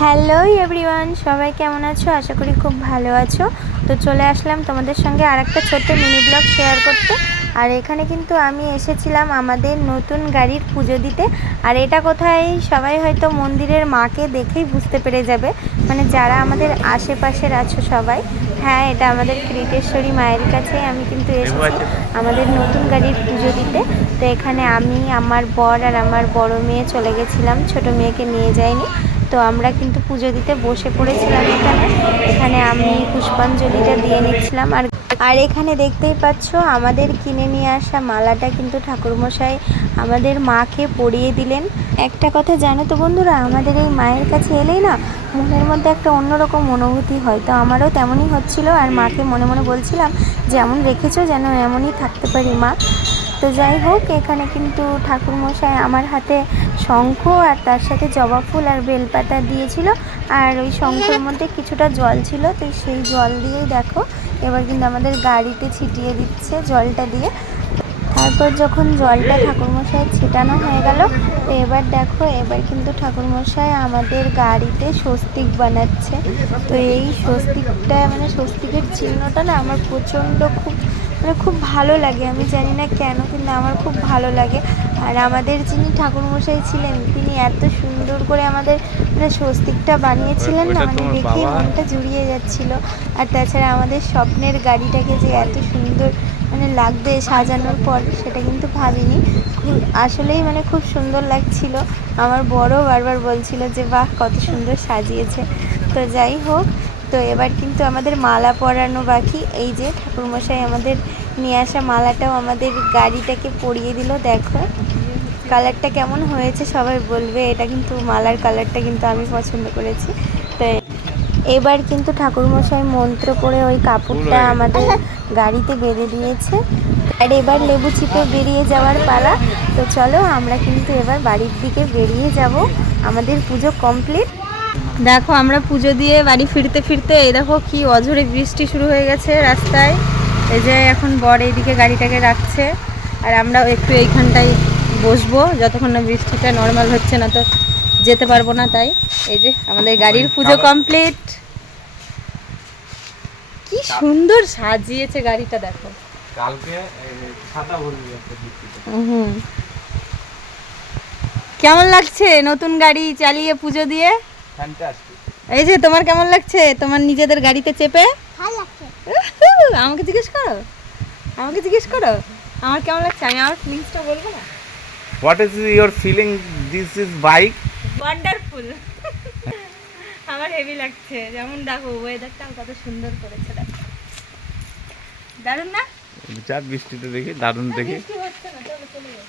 Hello everyone, সবাই কেমন আছো? আশা করি খুব ভালো আছো। তো চলে আসলাম তোমাদের সঙ্গে আরেকটা ছোট্ট মিনি ব্লগ শেয়ার করতে। আর এখানে কিন্তু আমি এসেছিলাম আমাদের নতুন গাড়ির পুজো দিতে। আর এটা কোথায় সবাই হয়তো মন্দিরের মাকে দেখেই বুঝতে পেরে যাবে, মানে যারা আমাদের আশেপাশের আছো সবাই। হ্যাঁ, এটা আমাদের ক্রিটেশ্বরী মায়ের কাছে আমি কিন্তু এসেছি আমাদের নতুন গাড়ির পুজো দিতে। তো এখানে আমি, আমার বর আর আমার বড় মেয়ে চলে গেছিলাম, ছোট মেয়েকে নিয়ে যাইনি। তো আমরা কিন্তু পুজো দিতে বসে পড়েছিলাম। এখানে আমি পুষ্পাঞ্জলিটা দিয়ে নিচ্ছিলাম। আর এখানে দেখতেই পাচ্ছ আমাদের কিনে নিয়ে আসা মালাটা কিন্তু ঠাকুরমশাই আমাদের মাকে পরিয়ে দিলেন। একটা কথা জানো তো বন্ধুরা, আমাদের এই মায়ের কাছে এলেই না মনের মধ্যে একটা অন্যরকম অনুভূতি হয়। তো আমারও তেমনই হচ্ছিল, আর মাকে মনে মনে বলছিলাম যেমন রেখেছো যেন এমনই থাকতে পারি মা। তো যাই হোক, এখানে কিন্তু ঠাকুরমশাই আমার হাতে শঙ্খ আর তার সাথে জবা ফুল আর বেলপাতা দিয়েছিল। আর ওই শঙ্খের মধ্যে কিছুটা জল ছিল, তো সেই জল দিয়েই দেখো এবার কিন্তু আমাদের গাড়িতে ছিটিয়ে দিচ্ছে জলটা দিয়ে। তারপর যখন জলটা ঠাকুরমশাই ছিটানো হয়ে গেল, তো এবার দেখো এবার কিন্তু ঠাকুরমশাই আমাদের গাড়িতে স্বস্তিক বানাচ্ছে। তো এই স্বস্তিকটা মানে স্বস্তিকের চিহ্নটা না আমার প্রচণ্ড খুব ভালো লাগে। আমি জানি না কেন, কিন্তু আমার খুব ভালো লাগে। আর আমাদের যিনি ঠাকুরমশাই ছিলেন তিনি এত সুন্দর করে আমাদের মানে স্বস্তিকটা বানিয়েছিলেন না, মানে দেখেই মনটা জুড়িয়ে যাচ্ছিল। আর তাছাড়া আমাদের স্বপ্নের গাড়িটাকে যে এত সুন্দর মানে লাগবে সাজানোর পর, সেটা কিন্তু ভাবিনি। আসলেই মানে খুব সুন্দর লাগছিল। আমার বড় বারবার বলছিল যে বাহ কত সুন্দর সাজিয়েছে। তো যাই হোক, তো এবার কিন্তু আমাদের মালা পরানো বাকি। এই যে ঠাকুরমশাই আমাদের নিয়ে আসা মালাটাও আমাদের গাড়িটাকে পরিয়ে দিল। দেখো কালারটা কেমন হয়েছে সবাই বলবে। এটা কিন্তু মালার কালারটা কিন্তু আমি পছন্দ করেছি। তো এবার কিন্তু ঠাকুরমশাই মন্ত্র পড়ে ওই কাপড়টা আমাদের গাড়িতে বেঁধে দিয়েছে। আর এবার লেবু চিপে বেরিয়ে যাওয়ার পালা। তো চলো আমরা কিন্তু এবার বাড়ির দিকে বেরিয়ে যাব। আমাদের পুজো কমপ্লিট। দেখো আমরা পুজো দিয়ে বাড়ি ফিরতে ফিরতে এই দেখো কি অঝরে বৃষ্টি শুরু হয়ে গেছে রাস্তায়। এই যে এখন বর এইদিকে গাড়িটাকে রাখছে, আর আমরাও একটু এইখানটায় বসবো যতক্ষণ না বৃষ্টিটা নর্মাল হচ্ছে, না তো যেতে পারবো না। তাই এই যে আমাদের গাড়ির পুজো কমপ্লিট। কি সুন্দর সাজিয়েছে গাড়িটা, দেখো কালকে ছাতা ভরবি একটা বৃষ্টিতে। কেমন লাগছে নতুন গাড়ি চালিয়ে পুজো দিয়ে? ফ্যান্টাস্টিক। এই যে তোমার কেমন লাগছে তোমার নিজেদের গাড়িতে চেপে? ভালো লাগছে। আমাকে জিজ্ঞেস করো, আমাকে জিজ্ঞেস করো আমার কেমন লাগছে। আমি আমার ফিলিংসটা বলবো না? What is your feeling? This is bike. Wonderful. আমার হেভি লাগছে। যেমন দেখো ওয়েদারটাও কত সুন্দর করেছে, দেখো দারুণ না? যা বৃষ্টিটা দেখি দারুণ দেখি। বৃষ্টি হচ্ছে না, চলো চলে যাও।